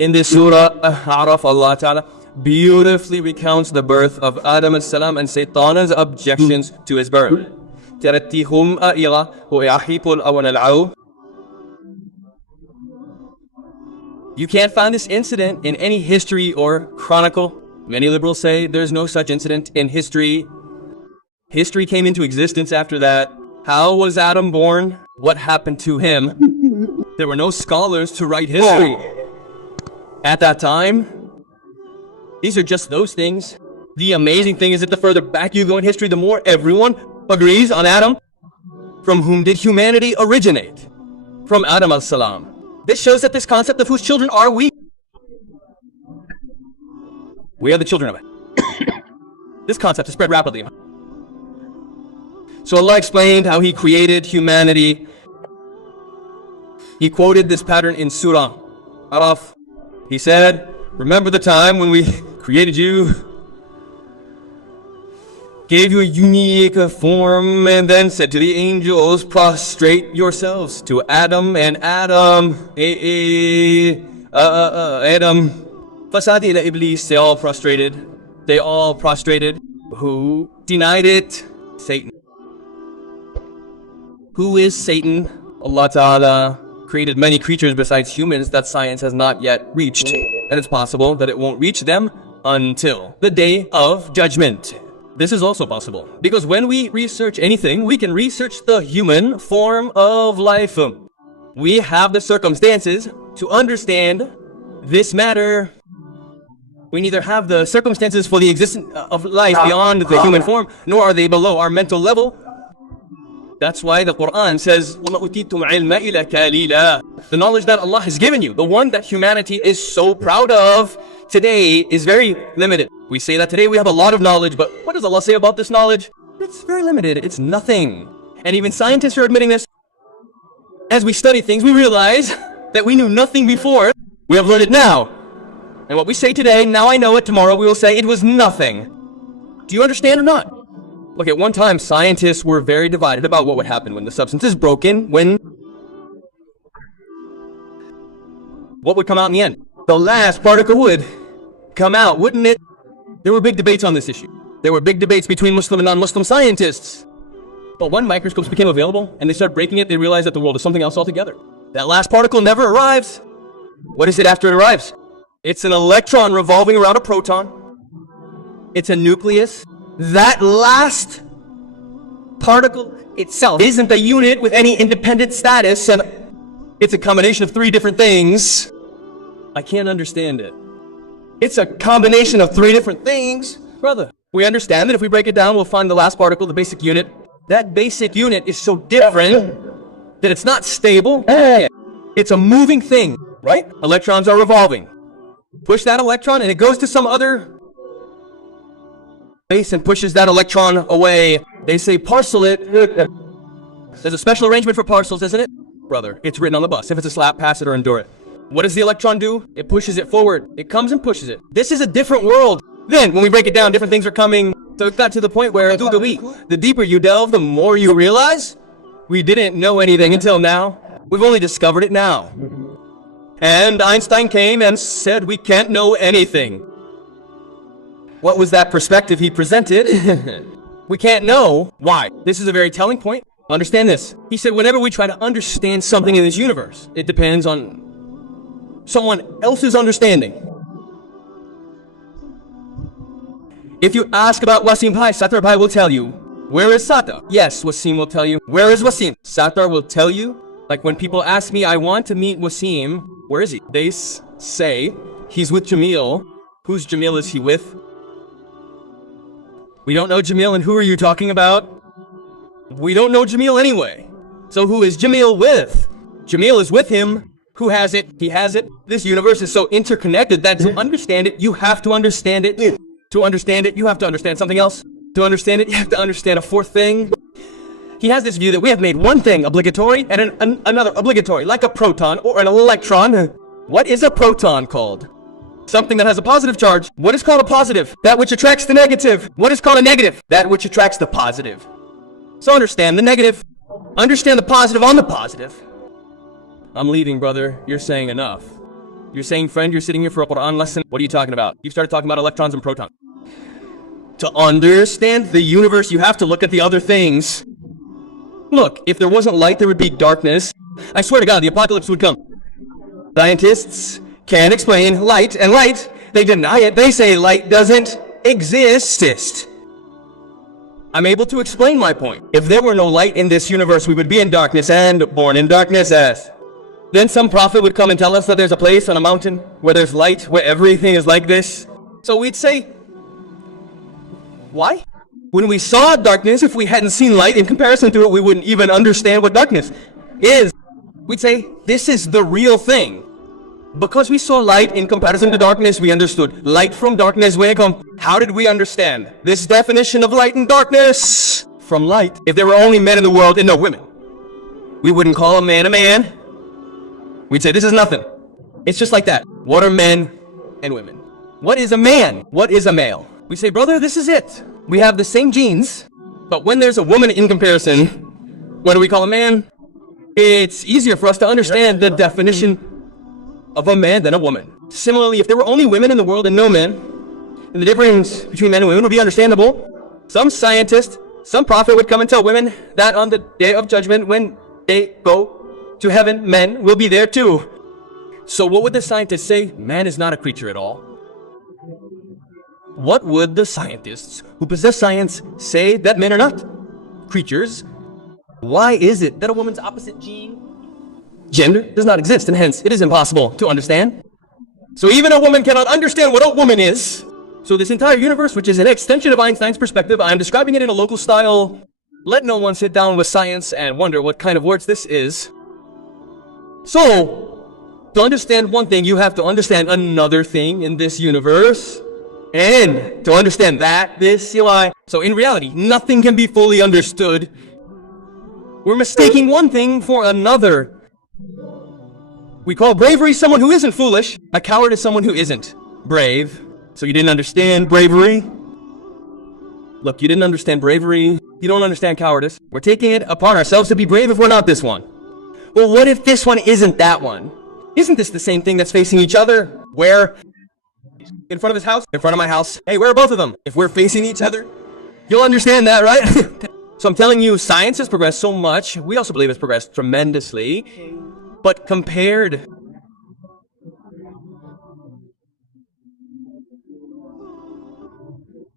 In this surah, A'raf, Allah Ta'ala beautifully recounts the birth of Adam as-salam and Shaitan's objections to his birth. You can't find this incident in any history or chronicle. Many liberals say there's no such incident in history. History came into existence after that. How was Adam born? What happened to him? There were no scholars to write history at that time. These are just those things. The amazing thing is that the further back you go in history, the more everyone agrees on Adam. From whom did humanity originate? From Adam as-salam. This shows that this concept of whose children are we? We are the children of it. This concept has spread rapidly. So Allah explained how He created humanity. He quoted this pattern in Surah Araf. He said, remember the time when we created you, gave you a unique form, and then said to the angels, prostrate yourselves to Adam, and Adam, Fasadi ila Iblees, they all prostrated. They all prostrated. Who denied it? Satan. Who is Satan? Allah Ta'ala created many creatures besides humans that science has not yet reached. And it's possible that it won't reach them until the day of judgment. This is also possible, because when we research anything, we can research the human form of life. We have the circumstances to understand this matter. We neither have the circumstances for the existence of life beyond the human form, nor are they below our mental level. That's why the Quran says, the knowledge that Allah has given you, the one that humanity is so proud of today, is very limited. We say that today we have a lot of knowledge, but what does Allah say about this knowledge? It's very limited. It's nothing. And even scientists are admitting this. As we study things, we realize that we knew nothing before. We have learned it now. And what we say today, now I know it, tomorrow we will say it was nothing. Do you understand or not? Look, at one time, scientists were very divided about what would happen when the substance is broken, what would come out in the end? The last particle would come out, wouldn't it? There were big debates on this issue. There were big debates between Muslim and non-Muslim scientists. But when microscopes became available and they started breaking it, they realized that the world is something else altogether. That last particle never arrives. What is it after it arrives? It's an electron revolving around a proton. It's a nucleus. That last particle itself isn't a unit with any independent status, and it's a combination of three different things. I can't understand it. It's a combination of three different things. Brother, we understand that if we break it down, we'll find the last particle, the basic unit. That basic unit is so different that it's not stable. It's a moving thing, right? Electrons are revolving. Push that electron and it goes to some other place and pushes that electron away. They say parcel it. There's a special arrangement for parcels, isn't it? Brother, it's written on the bus. If it's a slap, pass it or endure it. What does the electron do? It pushes it forward. It comes and pushes it. This is a different world. Then, when we break it down, different things are coming. So it got to the point where the deeper you delve, the more you realize we didn't know anything until now. We've only discovered it now. And Einstein came and said we can't know anything. What was that perspective he presented? We can't know. Why? This is a very telling point. Understand this. He said whenever we try to understand something in this universe, it depends on someone else's understanding. If you ask about Wasim Bhai, Sattar Bhai will tell you, where is Sattar? Yes, Wasim will tell you, where is Wasim? Sattar will tell you, like when people ask me, I want to meet Wasim, where is he? They say, he's with Jamil. Whose Jamil is he with? We don't know Jamil, and who are you talking about? We don't know Jamil anyway. So who is Jamil with? Jamil is with him. Who has it? He has it. This universe is so interconnected that to understand it, you have to understand it. To understand it, you have to understand something else. To understand it, you have to understand a fourth thing. He has this view that we have made one thing obligatory and another obligatory, like a proton or an electron. What is a proton called? Something that has a positive charge. What is called a positive? That which attracts the negative. What is called a negative? That which attracts the positive. So understand the negative. Understand the positive on the positive. I'm leaving, brother. You're saying enough. You're saying, friend, you're sitting here for a Quran lesson. What are you talking about? You started talking about electrons and protons. To understand the universe, you have to look at the other things. Look, if there wasn't light, there would be darkness. I swear to God, the apocalypse would come. Scientists can't explain light, and light, they deny it. They say light doesn't exist. I'm able to explain my point. If there were no light in this universe, we would be in darkness and born in darkness. Then some prophet would come and tell us that there's a place on a mountain where there's light, where everything is like this. So we'd say, why? When we saw darkness, if we hadn't seen light in comparison to it, we wouldn't even understand what darkness is. We'd say, this is the real thing. Because we saw light in comparison to darkness, we understood light from darkness. How did we understand this definition of light and darkness? From light. If there were only men in the world and no women, we wouldn't call a man a man. We'd say, this is nothing. It's just like that. What are men and women? What is a man? What is a male? We say, brother, this is it. We have the same genes, but when there's a woman in comparison, what do we call a man? It's easier for us to understand the definition of a man than a woman. Similarly, if there were only women in the world and no men, then the difference between men and women would be understandable. Some scientist, some prophet would come and tell women that on the day of judgment, when they go to heaven, men will be there too. So what would the scientists say? Man is not a creature at all. What would the scientists who possess science say that men are not creatures? Why is it that a woman's opposite gender does not exist, and hence it is impossible to understand? So even a woman cannot understand what a woman is. So this entire universe, which is an extension of Einstein's perspective, I am describing it in a local style. Let no one sit down with science and wonder what kind of words this is. So, to understand one thing, you have to understand another thing in this universe. And to understand that, this UI. So in reality, nothing can be fully understood. We're mistaking one thing for another. We call bravery someone who isn't foolish. A coward is someone who isn't brave. So you didn't understand bravery? Look, you didn't understand bravery. You don't understand cowardice. We're taking it upon ourselves to be brave if we're not this one. Well, what if this one isn't that one? Isn't this the same thing that's facing each other? Where? In front of his house? In front of my house? Hey, where are both of them? If we're facing each other, you'll understand that, right? So I'm telling you, science has progressed so much. We also believe it's progressed tremendously. But compared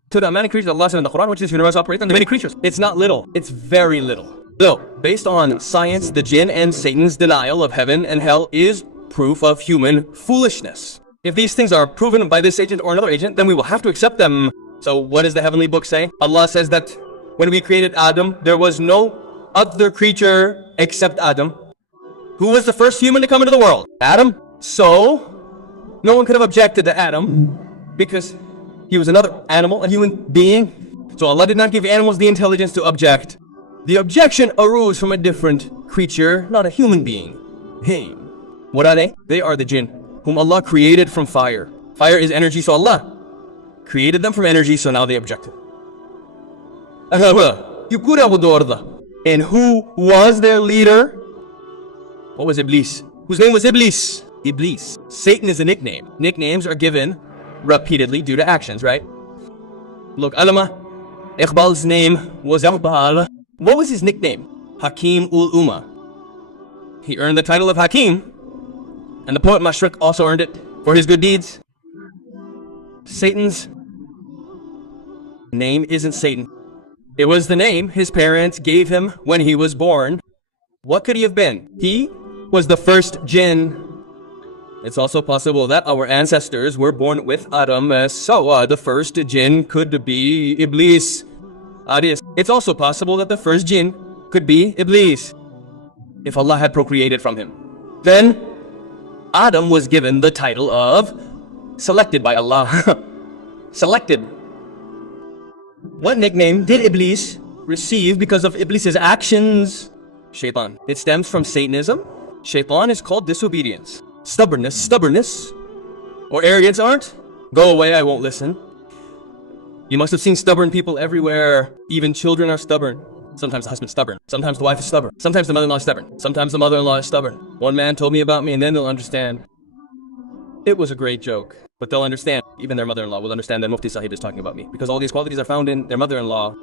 to the amount of creatures Allah said in the Quran, which this universe operates on, the many creatures, it's not little. It's very little. So, based on science, the jinn and Satan's denial of heaven and hell is proof of human foolishness. If these things are proven by this agent or another agent, then we will have to accept them. So what does the heavenly book say? Allah says that when we created Adam, there was no other creature except Adam. Who was the first human to come into the world? Adam. So, no one could have objected to Adam because he was another animal, a human being. So Allah did not give animals the intelligence to object. The objection arose from a different creature, not a human being. Hey, what are they? They are the jinn, whom Allah created from fire. Fire is energy, so Allah created them from energy, so now they objected. And who was their leader? What was Iblees? Whose name was Iblees? Iblees. Satan is a nickname. Nicknames are given repeatedly due to actions, right? Look, Allama Iqbal's name was Iqbal. What was his nickname? Hakim ul Ummah. He earned the title of Hakim, and the poet Mashriq also earned it for his good deeds. Satan's name isn't Satan. It was the name his parents gave him when he was born. What could he have been? He was the first jinn. It's also possible that our ancestors were born with Adam, so the first jinn could be Iblis. It's also possible that the first jinn could be Iblis, if Allah had procreated from him. Then Adam was given the title of selected by Allah. Selected. What nickname did Iblis receive because of Iblis's actions? Shaitan. It stems from Satanism. Shaitan is called disobedience. Stubbornness, or arrogance aren't? Go away, I won't listen. You must have seen stubborn people everywhere. Even children are stubborn. Sometimes the husband's stubborn. Sometimes the wife is stubborn. Sometimes the mother-in-law is stubborn. Sometimes the mother-in-law is stubborn. One man told me about me, and then they'll understand. It was a great joke, but they'll understand. Even their mother-in-law will understand that Mufti Sahib is talking about me, because all these qualities are found in their mother-in-law.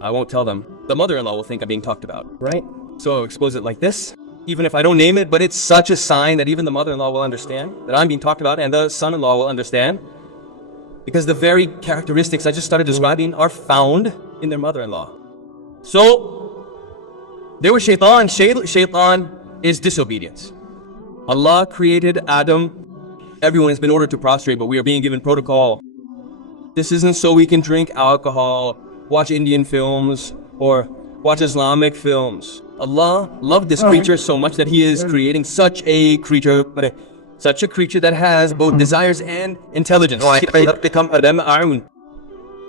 I won't tell them. The mother-in-law will think I'm being talked about, right? So I'll expose it like this, even if I don't name it, but it's such a sign that even the mother-in-law will understand that I'm being talked about, and the son-in-law will understand, because the very characteristics I just started describing are found in their mother-in-law. So there was Shaitan. Shaitan is disobedience. Allah created Adam. Everyone has been ordered to prostrate, but we are being given protocol. This isn't so we can drink alcohol, watch Indian films, or watch Islamic films. Allah loved this creature so much that He is creating such a creature that has both desires and intelligence.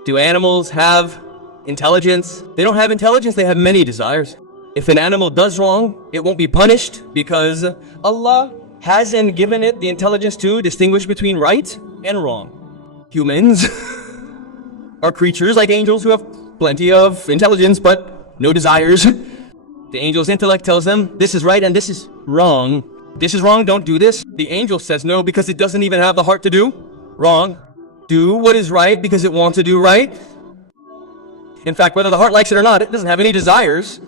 Do animals have intelligence? They don't have intelligence, they have many desires. If an animal does wrong, it won't be punished because Allah hasn't given it the intelligence to distinguish between right and wrong. Humans are creatures like angels who have plenty of intelligence but no desires. The angel's intellect tells them this is right and this is wrong. This is wrong, don't do this. The angel says no because it doesn't even have the heart to do wrong. Do what is right because it wants to do right. In fact, whether the heart likes it or not, it doesn't have any desires.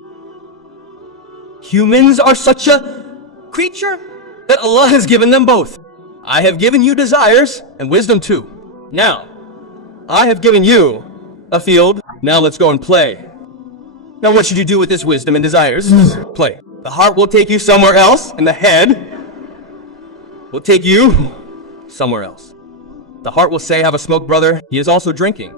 Humans are such a creature that Allah has given them both. I have given you desires and wisdom too. Now, I have given you a field. Now let's go and play. Now what should you do with this wisdom and desires? Play. The heart will take you somewhere else, and the head will take you somewhere else. The heart will say, have a smoke, brother. He is also drinking.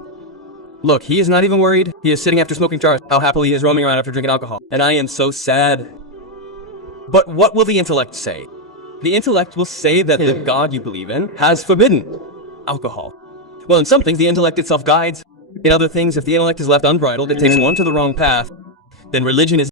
Look, he is not even worried. He is sitting after smoking jars. How happily he is roaming around after drinking alcohol. And I am so sad. But what will the intellect say? The intellect will say that the God you believe in has forbidden alcohol. Well, in some things, the intellect itself guides. In other things, if the intellect is left unbridled, it takes one to the wrong path. Then religion is